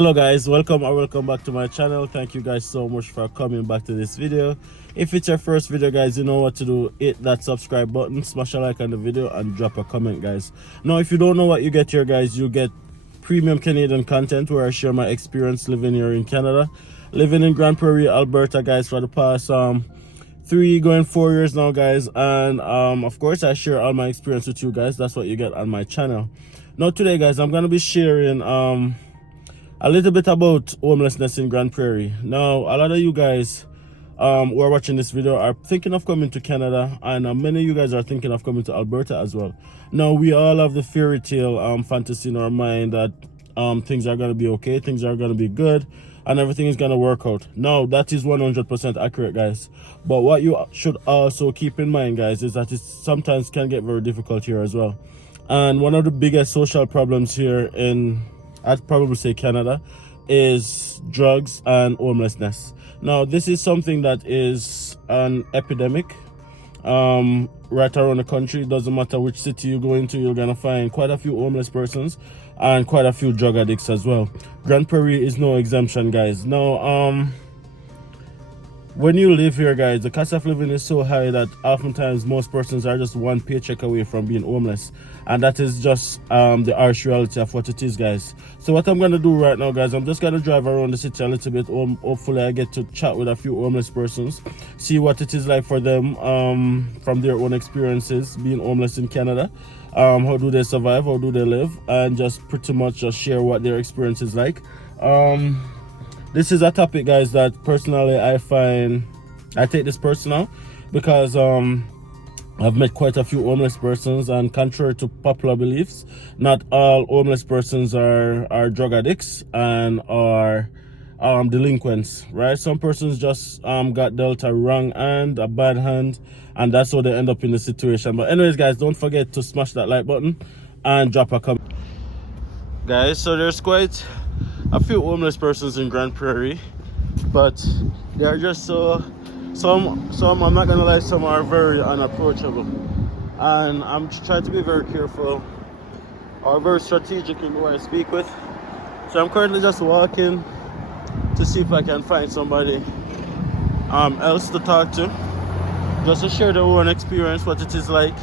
Hello guys, welcome back to my channel. Thank you guys so much for coming back to this video. If it's your first video guys, you know what to do. Hit that subscribe button, smash a like on the video, and drop a comment guys. Now if you don't know what you get here guys, you get premium Canadian content where I share my experience living here in Canada, living in Grande Prairie, Alberta guys, for the past 3 going 4 years now guys. And of course I share all my experience with you guys. That's what you get on my channel. Now today guys, I'm gonna be sharing a little bit about homelessness in Grande Prairie. Now, a lot of you guys who are watching this video are thinking of coming to Canada, and many of you guys are thinking of coming to Alberta as well. Now, we all have the fairy tale fantasy in our mind that things are going to be okay, things are going to be good, and everything is going to work out. Now, that is 100% accurate, guys. But what you should also keep in mind, guys, is that it sometimes can get very difficult here as well. And one of the biggest social problems here in, I'd probably say, Canada, is drugs and homelessness. Now, this is something that is an epidemic right around the country. It doesn't matter which city you go into, you're gonna find quite a few homeless persons and quite a few drug addicts as well. Grande Prairie is no exemption, guys. Now, when you live here, guys, the cost of living is so high that oftentimes most persons are just one paycheck away from being homeless, and that is just the harsh reality of what it is, guys. So what I'm gonna do right now, guys, I'm just gonna drive around the city a little bit. Hopefully I get to chat with a few homeless persons, see what it is like for them from their own experiences being homeless in Canada. How do they survive, how do they live, and just pretty much just share what their experience is like. This is a topic, guys, that personally I take this personal, because I've met quite a few homeless persons, and contrary to popular beliefs, not all homeless persons are drug addicts and are delinquents, right? Some persons just got dealt a wrong hand, a bad hand, and that's how they end up in the situation. But anyways, guys, don't forget to smash that like button and drop a comment. Guys, so there's quite a few homeless persons in Grande Prairie, but they are just some I'm not gonna lie, some are very unapproachable, and I'm trying to be very careful or very strategic in who I speak with. So I'm currently just walking to see if I can find somebody else to talk to, just to share their own experience, what it is like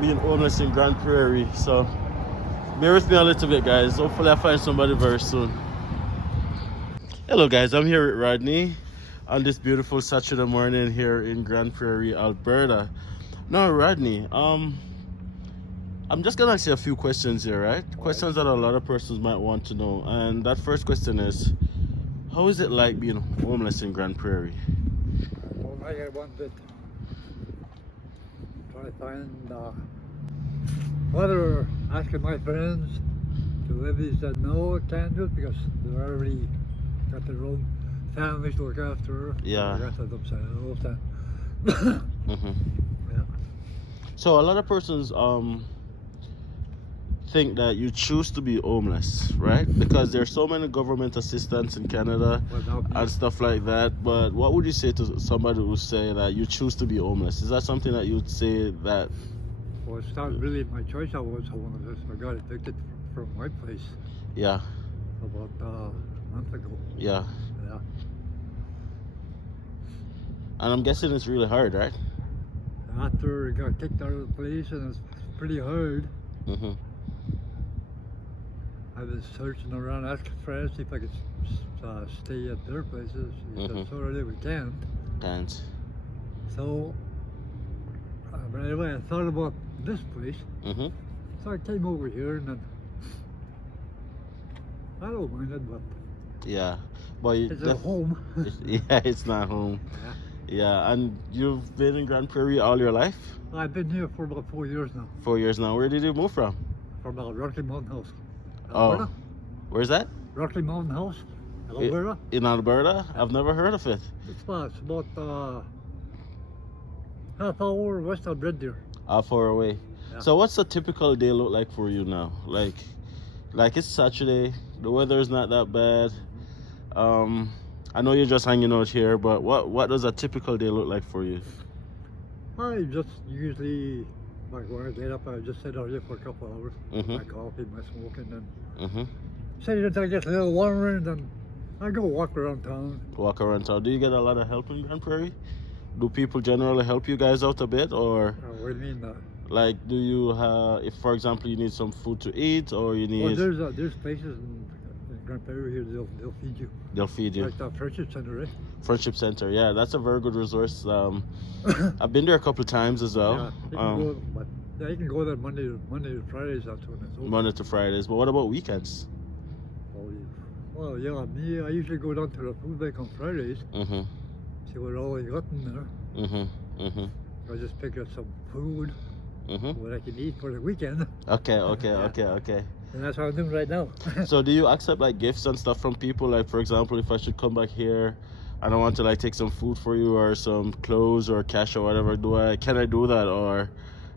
being homeless in Grande Prairie. So bear with me a little bit, guys. Hopefully I find somebody very soon. Hello guys, I'm here with Rodney on this beautiful Saturday morning here in Grande Prairie, Alberta. Now Rodney, I'm just gonna ask you a few questions here, right? Questions that a lot of persons might want to know. And that first question is, how is it like being homeless in Grande Prairie? Well, I got one bit. Try to find whether asking my friends to live. He said no, I can't do it because they're already got their own families to look after. Yeah. The rest of them said all the time. Yeah. So a lot of persons think that you choose to be homeless, right? Because there's so many government assistance in Canada and stuff like that. But what would you say to somebody who say that you choose to be homeless? Is that something that you'd say that? Well, it's not really my choice. I was homeless. I got evicted from my place. Yeah. About a month ago. Yeah. Yeah. And I'm guessing it's really hard, right? After I got kicked out of the place, and it's pretty hard. I was searching around, asking friends if I could stay at their places. He said, sorry, we can't. Can't. So, but anyway, I thought about this place. So I came over here, and then I don't mind it, but yeah, but it's a home. Yeah, it's not home. Yeah, and you've been in Grande Prairie all your life? I've been here for about 4 years now. 4 years now. Where did you move from? From Rocky Mountain House, Oh, Alberta. where's that? Rocky Mountain House, Alberta. In Alberta? I've never heard of it. It's about half hour west of Red Deer. How far away? Yeah. So what's a typical day look like for you now? Like it's Saturday, the weather is not that bad. I know you're just hanging out here, but what does a typical day look like for you? I just usually, like when I get up, I just sit out here for a couple hours, my coffee, my smoke, and then Sit until it gets a little warmer, and then I go walk around town. Walk around town. Do you get a lot of help in Grand Prairie? Do people generally help you guys out a bit, or What do you mean? like do you have, if for example you need some food to eat, or you Well, need, there's places in Grande here they'll feed you. they'll feed you. Like that Friendship Center, eh? Friendship Center, yeah, that's a very good resource. I've been there a couple of times as well. Yeah, you can go there Monday to Fridays. That's when it's open. Monday to Fridays, but what about weekends? Well, yeah, me, I usually go down to the food bank on Fridays. Mm-hmm. See what all they got in there. Mm-hmm. I just pick up some food, Mm-hmm. what I can eat for the weekend. Okay. And that's what I'm doing right now. So do you accept like gifts and stuff from people? Like for example, if I should come back here and I want to like take some food for you or some clothes or cash or whatever, can I do that, or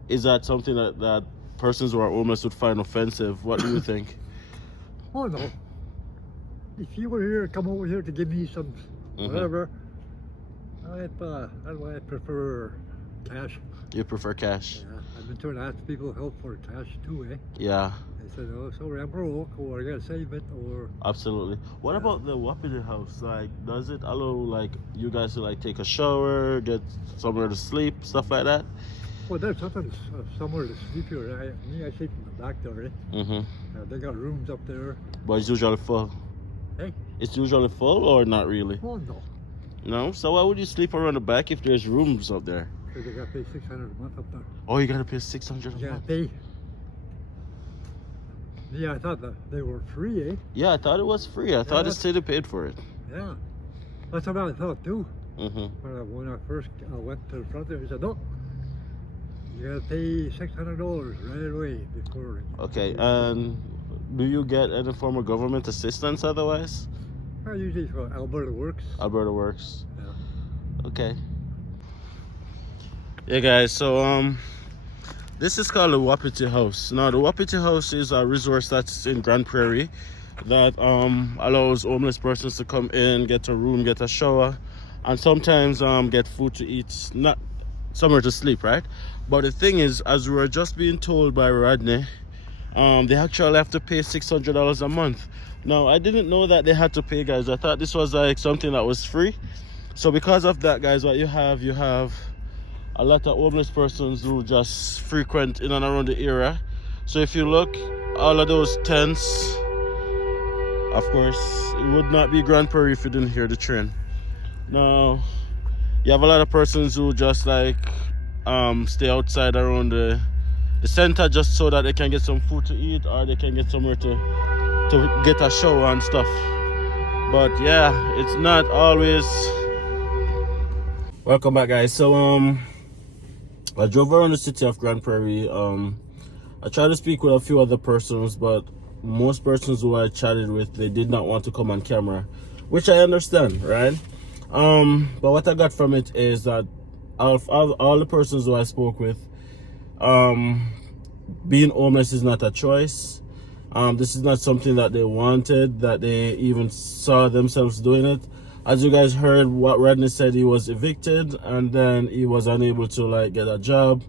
is that something that persons who are homeless would find offensive? What do you think? Oh no. If you were here, come over here to give me some whatever, I prefer cash. You prefer cash? Yeah, I've been trying to ask people help for cash too, eh? Yeah. They said, oh, sorry, I'm broke, or I gotta save it, or... Absolutely. What about the Wapiti house? Like, does it allow like you guys to like take a shower, get somewhere to sleep, stuff like that? Well, there's sometimes somewhere to sleep here. I sleep in the back there, eh? Mm-hmm. They got rooms up there. But it's usually full. Hey? It's usually full or not really? Oh, no. No? So why would you sleep around the back if there's rooms up there? Because they gotta pay $600 a month up there. Oh, you gotta pay $600 a You gotta month? pay. Yeah, I thought that they were free, eh? Yeah, I thought it was free. I thought the that's- city paid for it. Yeah. That's what I thought too. Mm-hmm. When I first went to the front there, he said, no, you gotta pay $600 right away before. Okay, and do you get any form of government assistance otherwise? Usually for Alberta Works. Alberta Works. Yeah. Okay. Yeah, guys, so this is called the Wapiti House. Now, the Wapiti House is a resource that's in Grande Prairie that allows homeless persons to come in, get a room, get a shower, and sometimes get food to eat, not somewhere to sleep, right? But the thing is, as we were just being told by Rodney, they actually have to pay $600 a month. Now, I didn't know that they had to pay, guys. I thought this was like something that was free. So because of that, guys, what you have a lot of homeless persons who just frequent in and around the area. So if you look, all of those tents, of course, it would not be Grande Prairie if you didn't hear the train. Now, you have a lot of persons who just like stay outside around the center just so that they can get some food to eat, or they can get somewhere to get a shower and stuff. But yeah, it's not always. Welcome back, guys. So I drove around the city of Grande Prairie. I tried to speak with a few other persons, but most persons who I chatted with, they did not want to come on camera, which I understand, right? But what I got from it is that all the persons who I spoke with, being homeless is not a choice. This is not something that they wanted, that they even saw themselves doing it. As you guys heard, what Rodney said, he was evicted and then he was unable to like get a job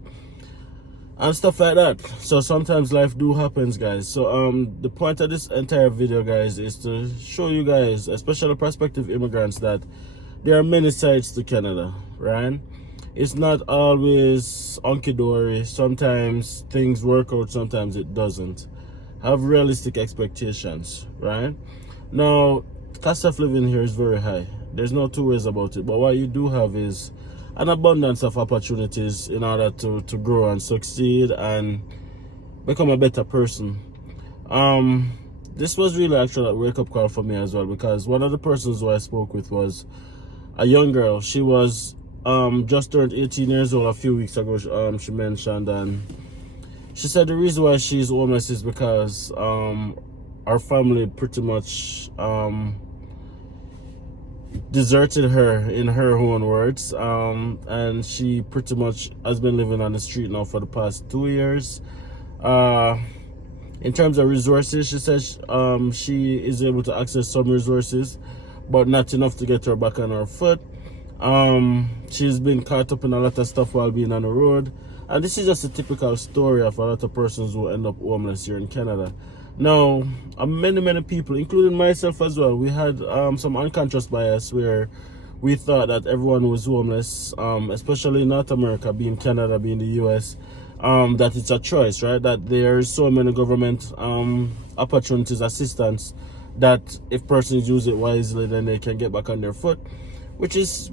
and stuff like that. So sometimes life do happens, guys. So the point of this entire video, guys, is to show you guys, especially prospective immigrants, that there are many sides to Canada, right? It's not always hunky-dory. Sometimes things work out, sometimes it doesn't. Have realistic expectations, right? Now, cost of living here is very high. There's no two ways about it. But what you do have is an abundance of opportunities in order to grow and succeed and become a better person. This was really actually a wake-up call for me as well, because one of the persons who I spoke with was a young girl. She was just turned 18 years old a few weeks ago, she mentioned, and she said the reason why she's homeless is because our family pretty much deserted her, in her own words, and she pretty much has been living on the street now for the past 2 years. In terms of resources, she says she is able to access some resources, but not enough to get her back on her foot. She's been caught up in a lot of stuff while being on the road, and this is just a typical story of a lot of persons who end up homeless here in Canada. Now, many people, including myself as well, we had some unconscious bias where we thought that everyone was homeless, especially in North America, being Canada, being the US, that it's a choice, right? That there's so many government opportunities, assistance, that if persons use it wisely, then they can get back on their foot, which is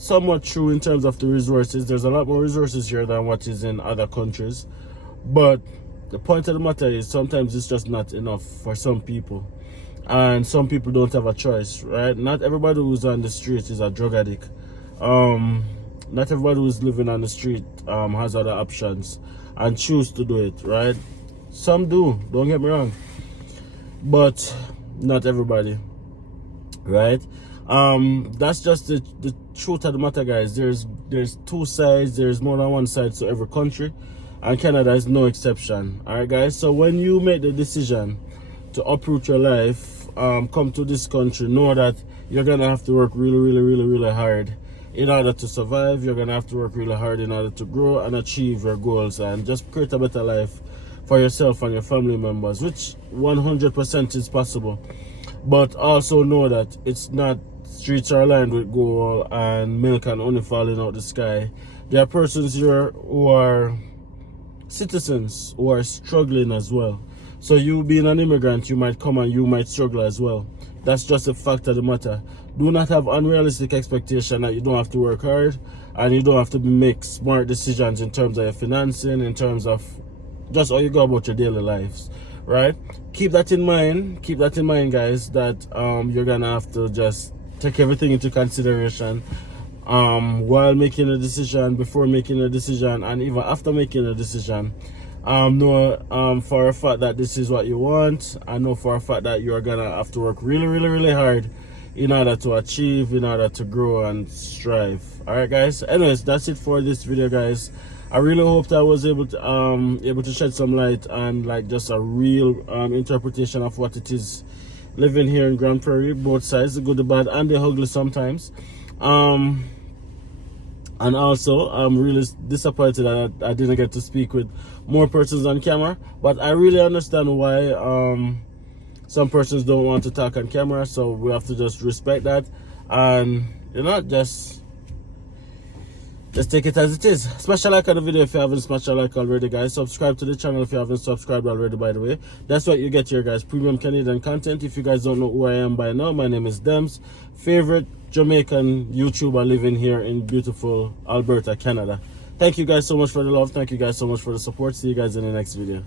somewhat true in terms of the resources. There's a lot more resources here than what is in other countries, but the point of the matter is sometimes it's just not enough for some people, and some people don't have a choice, right? Not everybody who's on the street is a drug addict. Not everybody who's living on the street has other options and choose to do it, right? Some do, don't get me wrong, but not everybody, right? That's just the truth of the matter, guys. There's two sides. There's more than one side to every country, and Canada is no exception. All right, guys. So when you make the decision to uproot your life, come to this country, know that you're gonna have to work really hard in order to survive. You're gonna have to work really hard in order to grow and achieve your goals and just create a better life for yourself and your family members, which 100% is possible. But also know that it's not streets are lined with gold and milk and honey falling out the sky. There are persons here who are citizens who are struggling as well. So you being an immigrant, you might come and you might struggle as well. That's just a fact of the matter. Do not have unrealistic expectation that you don't have to work hard and you don't have to make smart decisions in terms of your financing, in terms of just how you go about your daily lives, right? Keep that in mind. Keep that in mind, guys, that you're gonna have to just take everything into consideration while making a decision, before making a decision, and even after making a decision. Know for a fact that this is what you want. I know for a fact that you're gonna have to work really hard in order to achieve, in order to grow and strive. All right, guys. Anyways, that's it for this video, guys. I really hope that I was able to shed some light and like just a real interpretation of what it is living here in Grande Prairie, both sides, the good, the bad, and the ugly sometimes. And also, I'm really disappointed that I didn't get to speak with more persons on camera. But I really understand why some persons don't want to talk on camera. So we have to just respect that. And, you know, just take it as it is. Smash a like on the video if you haven't smashed a like already, guys. Subscribe to the channel if you haven't subscribed already, by the way. That's what you get here, guys. Premium Canadian content. If you guys don't know who I am by now, my name is Dems. Favorite Jamaican YouTuber living here in beautiful Alberta, Canada. Thank you guys so much for the love. Thank you guys so much for the support. See you guys in the next video.